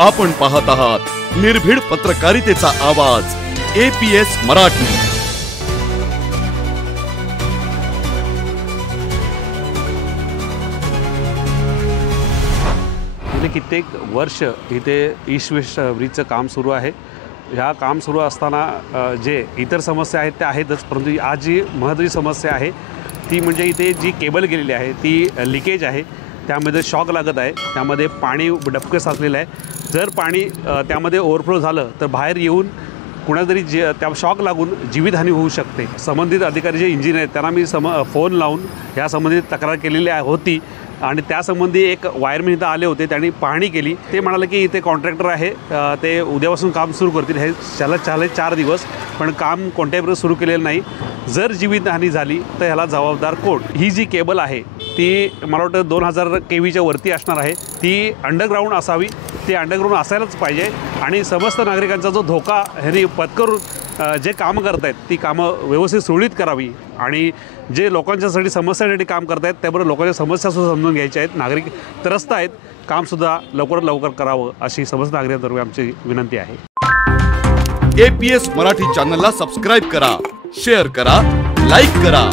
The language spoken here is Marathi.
आपण पाहत आहात निर्भीड पत्रकारितेचा आवाज APS मराठी। गेले कित्येक वर्ष इथे ईस्ट वेस्ट ब्रिजचं काम सुरू आहे। ह्या काम सुरू असताना जे इतर समस्या आहेत त्या आहेतच, परंतु आज जी महत्त्वाची समस्या आहे ती म्हणजे इथे जी केबल गेलेली आहे ती लिकेज आहे। त्यामध्ये शॉक लागत आहे, त्यामध्ये पाणी डबकं साचलेलं आहे। जर पाणी त्यामध्ये ओव्हरफ्लो झालं तर बाहेर येऊन कुणातरी त्या शॉक लागून जीवितहानी होऊ शकते। संबंधित अधिकारी जे इंजिनियर आहेत त्यांना मी फोन लावून ह्या संबंधित तक्रार केलेली होती आणि त्यासंबंधी एक वायरमॅन इथं आले होते, त्यांनी पाहणी केली। ते म्हणाले की इथे कॉन्ट्रॅक्टर आहे, ते उद्यापासून काम सुरू करतील। हे चाले 4 दिवस पण काम कोणत्याही प्रकारे सुरू केलेलं नाही। जर जीवितहानी झाली तर ह्याला जबाबदार कोण? ही जी केबल आहे ती मला वाटतं 2000 kVच्या वरती असणार आहे। ती अंडरग्राऊंड असावी, ते अंडरग्राऊंड असायलाच पाहिजे आणि समस्त नागरिकांचा जो धोका ह्यांनी पत्करून जे कामं करत आहेत ती कामं व्यवस्थित सुरळीत करावी आणि जे लोकांच्यासाठी समस्यांसाठी काम करत आहेत त्याबरोबर लोकांच्या समस्यासुद्धा समजून घ्यायच्या आहेत। नागरिक त्रस्त आहेत, कामसुद्धा लवकरात लवकर करावं अशी समस्त नागरिकांतर्फे आमची विनंती आहे। APS मराठी चॅनलला सबस्क्राइब करा, शेअर करा, लाईक करा।